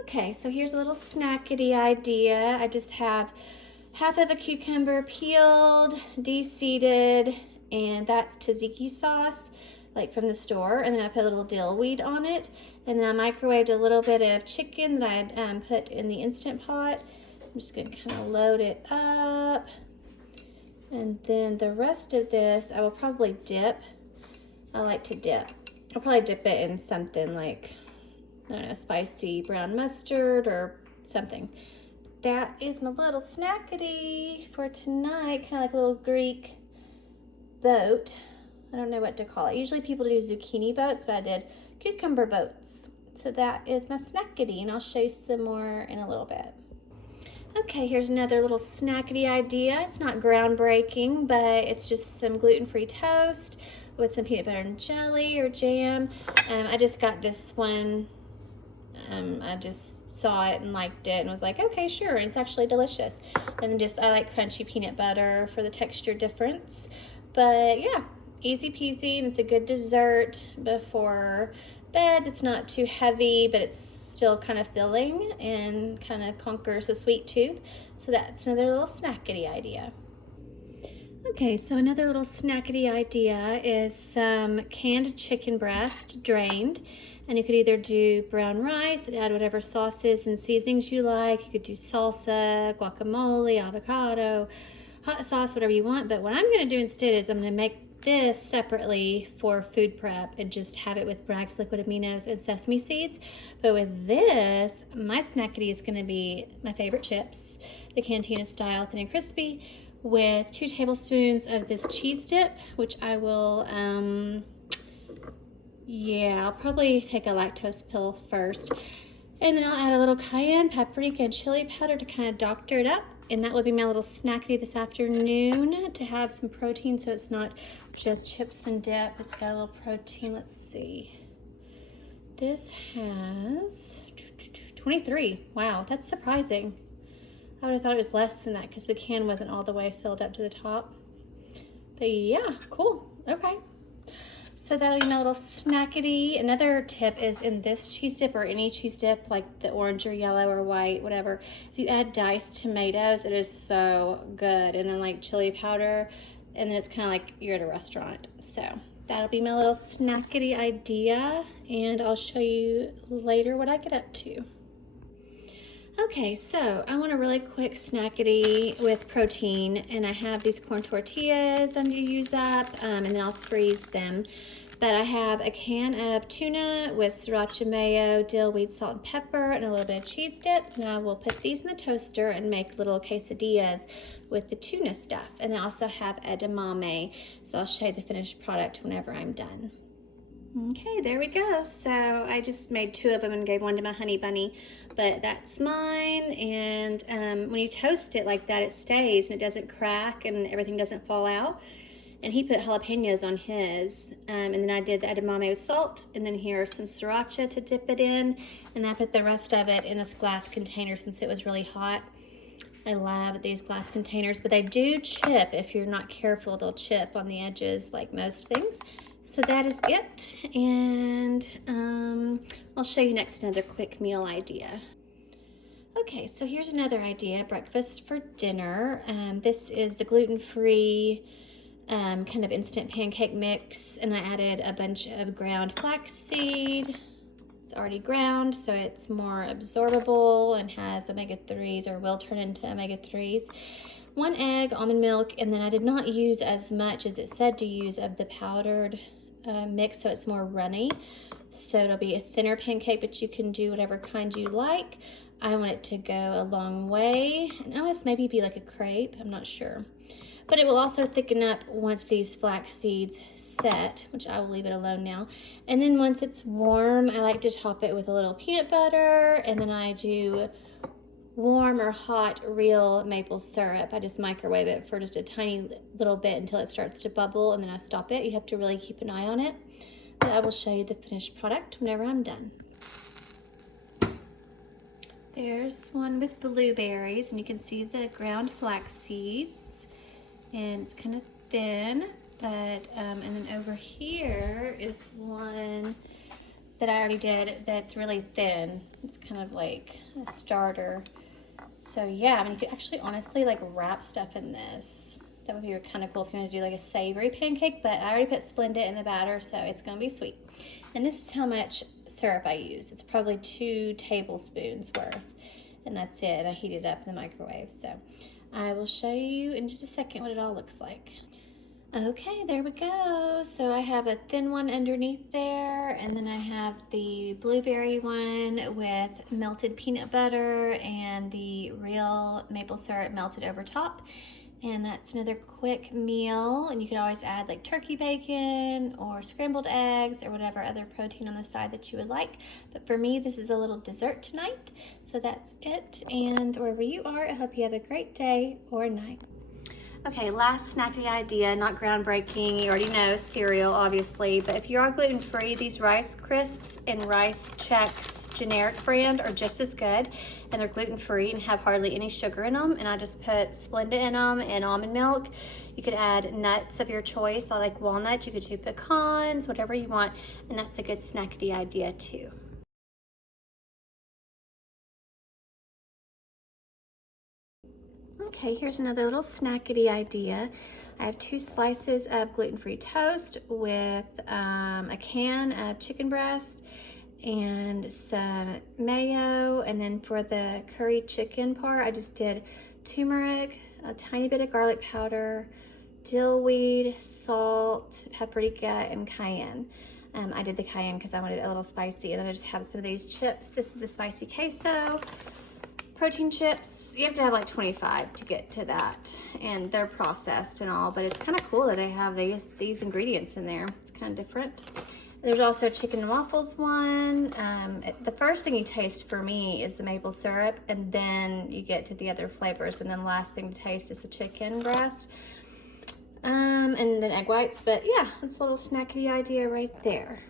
Okay, so here's a little snackity idea. I just have half of a cucumber peeled, de-seeded, and that's tzatziki sauce, like from the store. And then I put a little dill weed on it. And then I microwaved a little bit of chicken that I put in the Instant Pot. I'm just gonna kind of load it up. And then the rest of this, I will probably dip. I like to dip. I'll probably dip it in something like, I don't know, spicy brown mustard or something. That is my little snackity for tonight, kind of like a little Greek boat. I don't know what to call it. Usually people do zucchini boats, but I did cucumber boats. So that is my snackity, and I'll show you some more in a little bit. Okay, here's another little snackity idea. It's not groundbreaking, but it's just some gluten-free toast with some peanut butter and jelly or jam. I just got this one. I just saw it and liked it and was like, okay, sure, and it's actually delicious. And then just, I like crunchy peanut butter for the texture difference. But yeah, easy peasy, and it's a good dessert before bed. It's not too heavy, but it's still kind of filling and kind of conquers the sweet tooth. So that's another little snackity idea. Okay, so another little snackity idea is some canned chicken breast, drained. And you could either do brown rice and add whatever sauces and seasonings you like. You could do salsa, guacamole, avocado, hot sauce, whatever you want. But what I'm gonna do instead is I'm gonna make this separately for food prep and just have it with Bragg's liquid aminos and sesame seeds. But with this, my snackity is gonna be my favorite chips, the Cantina style, thin and crispy, with 2 tablespoons of this cheese dip, which I will, yeah, I'll probably take a lactose pill first. And then I'll add a little cayenne, paprika, and chili powder to kind of doctor it up. And that will be my little snackity this afternoon to have some protein, so it's not just chips and dip. It's got a little protein. Let's see. This has 23. Wow, that's surprising. I would have thought it was less than that because the can wasn't all the way filled up to the top. But yeah, cool. Okay. So that'll be my little snackity. Another tip is in this cheese dip or any cheese dip, like the orange or yellow or white, whatever, if you add diced tomatoes, it is so good. And then like chili powder, and then it's kind of like you're at a restaurant. So that'll be my little snackity idea, and I'll show you later what I get up to. Okay, so I want a really quick snackity with protein, and I have these corn tortillas I'm gonna use up, and then I'll freeze them. But I have a can of tuna with sriracha mayo, dill, weed, salt, and pepper, and a little bit of cheese dip. And I will put these in the toaster and make little quesadillas with the tuna stuff. And I also have edamame, so I'll show you the finished product whenever I'm done. Okay, there we go. So I just made 2 of them and gave one to my honey bunny, but that's mine. And when you toast it like that, it stays and it doesn't crack and everything doesn't fall out. And he put jalapenos on his, and then I did the edamame with salt, and then here's some sriracha to dip it in, and I put the rest of it in this glass container since it was really hot. I love these glass containers, but they do chip. If you're not careful, they'll chip on the edges like most things. So that is it, and I'll show you next another quick meal idea. Okay, so here's another idea, breakfast for dinner. This is the gluten-free kind of instant pancake mix, and I added a bunch of ground flaxseed. It's already ground, so it's more absorbable and has omega-3s, or will turn into omega-3s. 1 egg, almond milk, and then I did not use as much as it said to use of the powdered mix, so it's more runny. So it'll be a thinner pancake, but you can do whatever kind you like. I want it to go a long way, and almost maybe be like a crepe, I'm not sure. But it will also thicken up once these flax seeds set, which I will leave it alone now. And then once it's warm, I like to top it with a little peanut butter, and then I do warm or hot real maple syrup. I just microwave it for just a tiny little bit until it starts to bubble, and then I stop it. You have to really keep an eye on it. But I will show you the finished product whenever I'm done. There's one with blueberries, and you can see the ground flax seeds. And it's kind of thin, but and then over here is one that I already did that's really thin. It's kind of like a starter. So yeah, I mean, you could actually honestly like wrap stuff in this. That would be kind of cool if you want to do like a savory pancake, but I already put Splenda in the batter, so it's gonna be sweet. And this is how much syrup I use. It's probably 2 tablespoons worth, and that's it. I heat it up in the microwave. So I will show you in just a second what it all looks like. Okay, there we go. So I have a thin one underneath there, and then I have the blueberry one with melted peanut butter and the real maple syrup melted over top. And that's another quick meal, and you could always add like turkey bacon or scrambled eggs or whatever other protein on the side that you would like. But for me, this is a little dessert tonight. So that's it, and wherever you are, I hope you have a great day or night. Okay, last snacky idea, not groundbreaking. You already know cereal, obviously, but if you are gluten-free, these Rice Crisps and Rice Chex generic brand are just as good, and they're gluten-free and have hardly any sugar in them, and I just put Splenda in them and almond milk. You could add nuts of your choice. I like walnuts. You could do pecans, whatever you want, and that's a good snackity idea too. Okay, here's another little snackity idea. I have 2 slices of gluten-free toast with a can of chicken breast and some mayo. And then for the curry chicken part, I just did turmeric, a tiny bit of garlic powder, dill weed, salt, paprika, and cayenne. I did the cayenne because I wanted it a little spicy. And then I just have some of these chips. This is the spicy queso. Protein chips, you have to have like 25 to get to that, and they're processed and all, but it's kind of cool that they have these ingredients in there. It's kind of different. There's also a chicken and waffles one. The first thing you taste for me is the maple syrup, and then you get to the other flavors, and then the last thing to taste is the chicken breast, and then egg whites. But yeah, it's a little snacky idea right there.